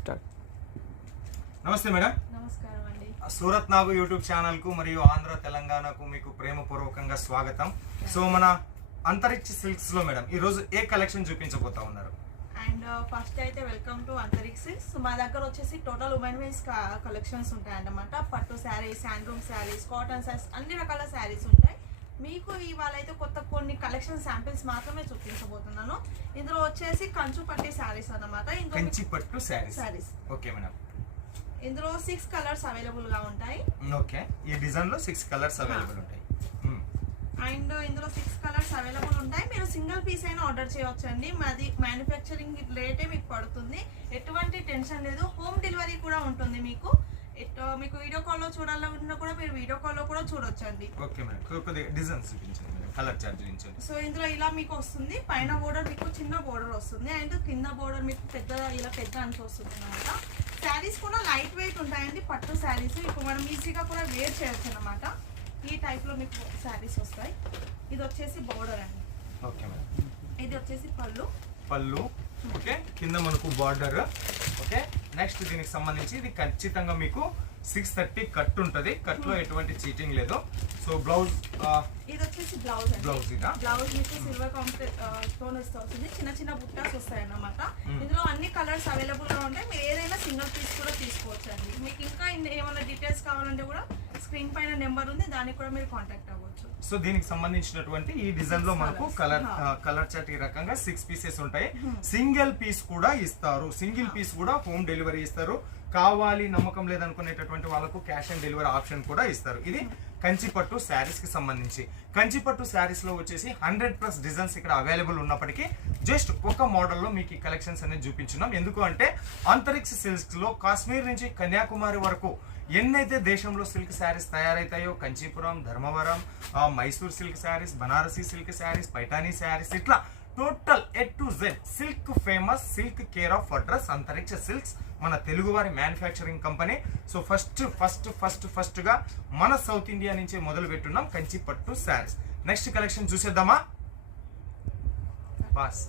Start. నమస్తే madam. నమస్కారం అండి. సూరత్ నాగు యూట్యూబ్ ఛానల్ కు మరియు ఆంధ్ర తెలంగాణకు మీకు ప్రేమపూర్వకంగా స్వాగతం. సో మన అంతరిక్ష సిల్క్స్ లో మేడం ఈ రోజు ఏ కలెక్షన్ చూపించబోతా ఉన్నారు? అండ్ ఫస్ట్ అయితే వెల్కమ్ టు అంతరిక్ష సిల్క్స్. మా దగ్గర వచ్చేసి టోటల్ ఉమెన్ వేర్స్ కలెక్షన్స్ ఉంటాయన్నమాట. పట్టు శారీస్, హ్యాండ్లూమ్ శారీస్, కాటన్ శారీస్, అన్ని రకాల శారీస్ ఉంటాయి. మీకు ఇవాళ అయితే కొత్త కొన్ని కలెక్షన్ శాంపిల్స్ మాత్రమే చూపించబోతున్నాను. ఇందులో వచ్చేసి కంచు పట్టి శారీస్ అన్నమాట. కంచి పట్టు శారీస్. Okay madam. ఇందులో 6 కలర్స్ అవైలబుల్ గా ఉంటాయి. ఓకే, ఈ డిజైన్ లో 6 కలర్స్ అవైలబుల్ ఉంటాయి. అండ్ ఇందులో 6 కలర్స్ అవైలబుల్ ఉంటాయి. మీరు సింగిల్ పీస్ అయినా ఆర్డర్ చేయవచ్చండి. మాది మ్యానుఫ్యాక్చరింగ్ రేటే మీకు పడుతుంది. ఎటువంటి టెన్షన్ లేదు. హోమ్ డెలివరీ కూడా ఉంటుంది. మీకు వీడియో కాల్ లో చూడాలన్నా కూడా మీరు వీడియో కాల్ లో కూడా చూడొచ్చండి. ఓకే మేడం, కొద్దిగా డిజైన్స్ చూపించండి మేడం, కలర్ చార్ట్ చూపించండి. సో ఇందులో ఇలా మీకు వస్తుంది. పైన బోర్డర్ మీకు చిన్న బోర్డర్ వస్తుంది అండ్ కింద బోర్డర్ మీకు ఇలా పెద్ద అంచు వస్తుంది అన్నమాట. శారీస్ కూడా లైట్ వెయిట్ ఉంటాయండి. పట్టు శారీస్ ఇప్పుడు మనం ఈజీగా కూడా వేర్ చేయొచ్చు అన్నమాట. ఈ టైప్ లో మీకు శారీస్ వస్తాయి. ఇది వచ్చేసి బోర్డర్ అండి. Okay madam. ఇది వచ్చేసి పళ్ళు. ఓకే, కింద మనకు బార్డర్. ఓకే, నెక్స్ట్ దీనికి సంబంధించి ఇది ఖచ్చితంగా మీకు 630 కట్ ఉంటది. కట్ లో ఎటువంటి చీటింగ్ లేదు. సో బ్లౌజ్ ఇది వచ్చేసి బ్లౌజ్ బ్లౌజ్ మీకు సిల్వర్ స్టోన్ వస్తుంది. చిన్న చిన్న బుట్టాస్ వస్తాయి అన్నమాట. ఇందులో అన్ని కలర్స్ అవైలబుల్ గా ఉంటాయి. మీరు ఏదైనా సింగిల్ పీస్ కూడా తీసుకోవచ్చు అండి. మీకు ఇంకా ఏమైనా డీటెయిల్స్ కావాలంటే కూడా స్క్రీన్ పైన నెంబర్ ఉంది, దానికి కూడా మీరు కాంటాక్ట్ అవ్వచ్చు. సో దీనికి సంబంధించినటువంటి ఈ డిజైన్ లో మనకు కలర్ చార్ట్ ఈ రకంగా 6 పీసెస్ ఉంటాయి. సింగిల్ పీస్ కూడా ఇస్తారు. సింగిల్ పీస్ కూడా హోమ్ డెలివరీ ఇస్తారు. కావాలి నమ్మకం లేదనుకునేటటువంటి వాళ్ళకు క్యాష్ ఆన్ డెలివరీ ఆప్షన్ కూడా ఇస్తారు. ఇది కంచిపట్టు శారీస్ కి సంబంధించి. కంచిపట్టు శారీస్ లో వచ్చేసి 100+ డిజైన్స్ ఇక్కడ అవైలబుల్ ఉన్నప్పటికీ జస్ట్ ఒక మోడల్ లో మీకు ఈ కలెక్షన్స్ అనేది చూపించున్నాం. ఎందుకు అంటే అంతరిక్ష సిల్క్స్ లో కాశ్మీర్ నుంచి కన్యాకుమారి వరకు ఎన్నైతే దేశంలో సిల్క్ శారీస్ తయారైతాయో, కంచీపురం, ధర్మవరం, మైసూర్ సిల్క్ శారీస్, బనారసీ సిల్క్ శారీస్, పైఠానీ శారీస్, ఇట్లా total A to Z silk famous, silk care of address Antariksha silks, మన తెలుగువారి మ్యానుఫ్యాక్చరింగ్ కంపెనీ. సో ఫస్ట్ గా మన సౌత్ ఇండియా నుంచి మొదలు పెట్టున్నాం కంచి పట్టు శారీస్. నెక్స్ట్ కలెక్షన్ చూసేద్దామా? బాస్